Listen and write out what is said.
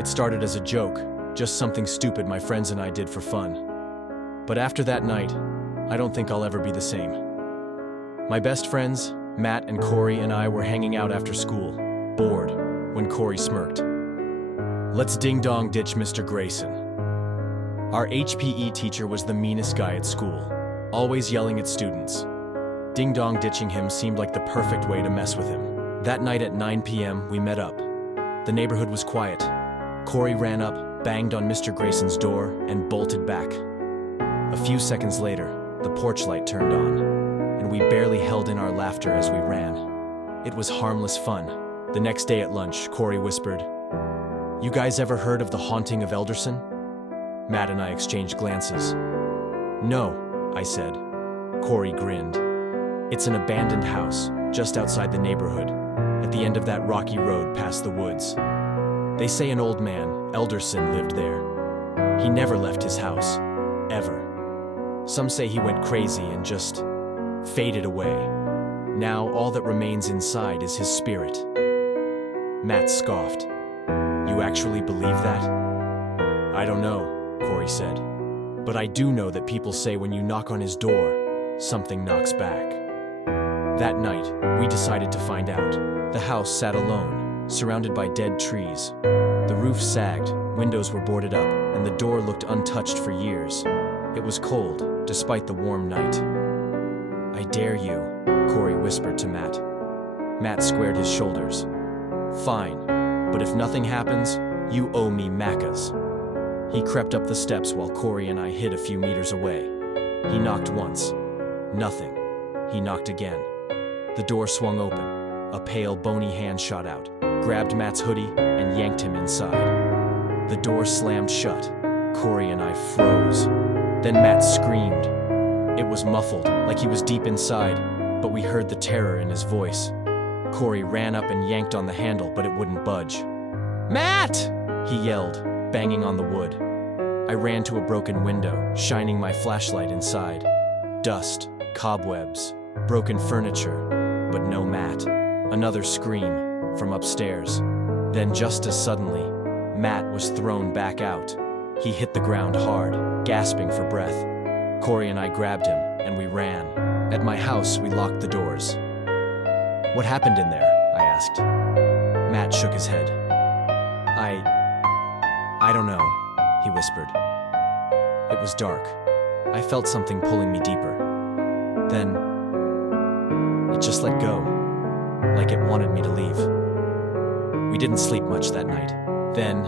It started as a joke, just something stupid my friends and I did for fun. But after that night, I don't think I'll ever be the same. My best friends, Matt and Corey, and I were hanging out after school, bored, when Corey smirked. "Let's ding-dong ditch Mr. Grayson." Our HPE teacher was the meanest guy at school, always yelling at students. Ding-dong ditching him seemed like the perfect way to mess with him. That night at 9 p.m., we met up. The neighborhood was quiet. Corey ran up, banged on Mr. Grayson's door, and bolted back. A few seconds later, the porch light turned on, and we barely held in our laughter as we ran. It was harmless fun. The next day at lunch, Corey whispered, "You guys ever heard of the haunting of Elderson?" Matt and I exchanged glances. "No," I said. Corey grinned. "It's an abandoned house, just outside the neighborhood, at the end of that rocky road past the woods. They say an old man, Elderson, lived there. He never left his house, ever. Some say he went crazy and just faded away. Now all that remains inside is his spirit." Matt scoffed. "You actually believe that?" "I don't know," Corey said. "But I do know that people say when you knock on his door, something knocks back." That night, we decided to find out. The house sat alone, surrounded by dead trees. The roof sagged, windows were boarded up, and the door looked untouched for years. It was cold, despite the warm night. "I dare you," Corey whispered to Matt. Matt squared his shoulders. "Fine, but if nothing happens, you owe me macas." He crept up the steps while Corey and I hid a few meters away. He knocked once. Nothing. He knocked again. The door swung open. A pale, bony hand shot out, grabbed Matt's hoodie, and yanked him inside. The door slammed shut. Corey and I froze. Then Matt screamed. It was muffled, like he was deep inside, but we heard the terror in his voice. Corey ran up and yanked on the handle, but it wouldn't budge. "Matt!" he yelled, banging on the wood. I ran to a broken window, shining my flashlight inside. Dust, cobwebs, broken furniture, but no Matt. Another scream from upstairs. Then just as suddenly, Matt was thrown back out. He hit the ground hard, gasping for breath. Corey and I grabbed him, and we ran. At my house, we locked the doors. "What happened in there?" I asked. Matt shook his head. I don't know," he whispered. It was dark. I felt something pulling me deeper. Then, it just let go, like it wanted me to leave. We didn't sleep much that night. Then,